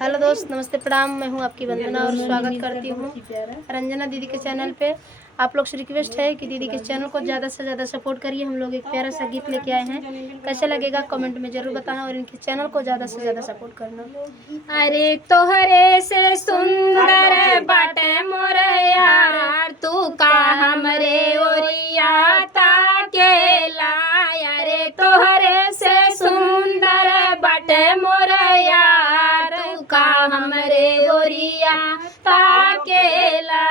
Hello दोस्त, नमस्ते, प्रणाम। मैं हूं आपकी वंदना और स्वागत करती हूं रंजना दीदी के चैनल पे। आप लोग से रिक्वेस्ट है कि दीदी के चैनल को ज़्यादा से ज़्यादा सपोर्ट करिए। हम लोग एक प्यारा सा गीत लेके आए हैं, कैसा लगेगा कमेंट में ज़रूर बताना और इनके चैनल को ज़्यादा से ज़्यादा सपोर्ट करना। अरे तोहरे से सुंदर बाटे मोर यार, तू का हमरे ओरिया ताकेला। अरे तोहरे से सुंदर बाटे मोर यार, तू का हमरे ओरिया ताकेला।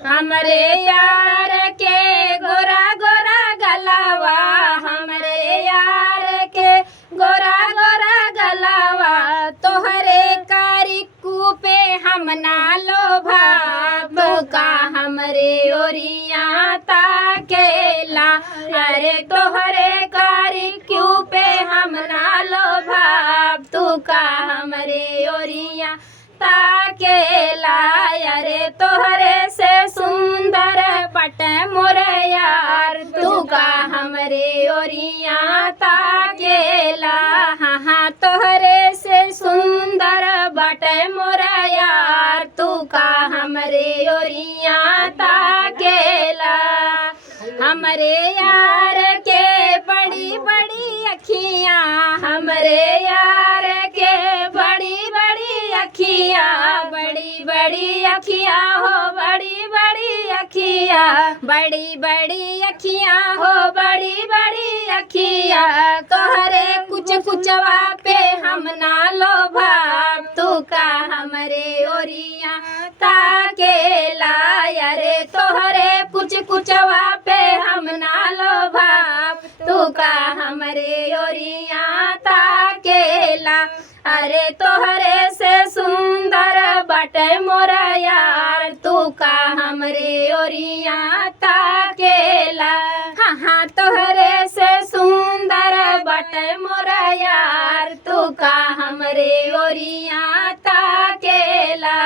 हमरे यार के गोरा गोरा गलावा, हमरे यार के गोरा गोरा गलावा, तोहरे कारिकू पे हम ना लोभा, तो का हमरे ओरिया ताकेला। अरे तोहरे कारिकू पे हम ना लोभा, तू का हमरे ओरिया ताकेला। अरे तोहरे से सुंदर बटे मोर यार, तू का हमरे ओरिया ताकेला। हाँ हाँ, तोहरे से सुंदर बटे मोर यार, तू का हमरे ओरिया ताकेला। हमरे यार के बड़ी बड़ी अखियाँ, हमरे यार के बड़ी बड़ी अखियाँ, बड़ी बड़ी अखियाँ हो, बड़ी बड़ी अखियाँ, बड़ी बड़ी अखियाँ हो, बड़ी बड़ी अखियाँ। तोहरे कुछ कुचवा पे हम ना लोभा, तू का हमरे ओरिया ताकेला। अरे तोहरे कुछ कुचवा पे हम ना लोभा, तू का हमरे ओरिया ताकेला। अरे तोहरे से सुंदर बटे मोर यार, तू का हमरे ओरिया ताकेला। हाँ हाँ, तोहरे से सुंदर बटे मोर यार, तू का हमरे ओरिया ताकेला।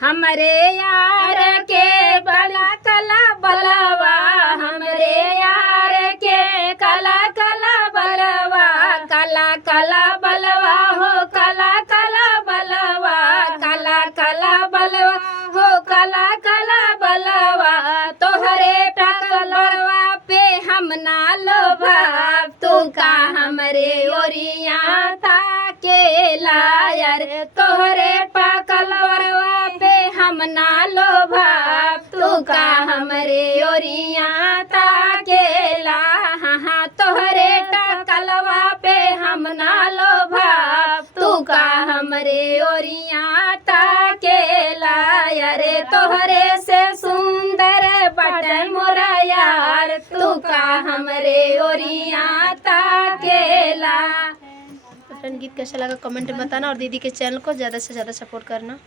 हमरे यार के बला कला बलवा, हमरे यार के कला कला बलवा, कला कला बलवा हो, कला कला बलवा, कला कला बलवा हो, कला कला बलवा। तोहरे टकलवा पे हम ना लोभा, तू का हमरे ओरिया ताकेला। अरे तोहरे टकलवा पे हम ना लोभा, तू का हमरे ओरिया ताकेला। हाँ हाँ, तोहरे टकलवा पे हम ना लोभा, तू का हमरे ओरिया ताकेला। अरे तोहरे से सुंदर बटे मोर यार, तू का हमरे ओरिया ताकेला। तो फ्रेंड, गीत कैसा लगा कमेंट में बताना और दीदी के चैनल को ज़्यादा से ज़्यादा सपोर्ट करना।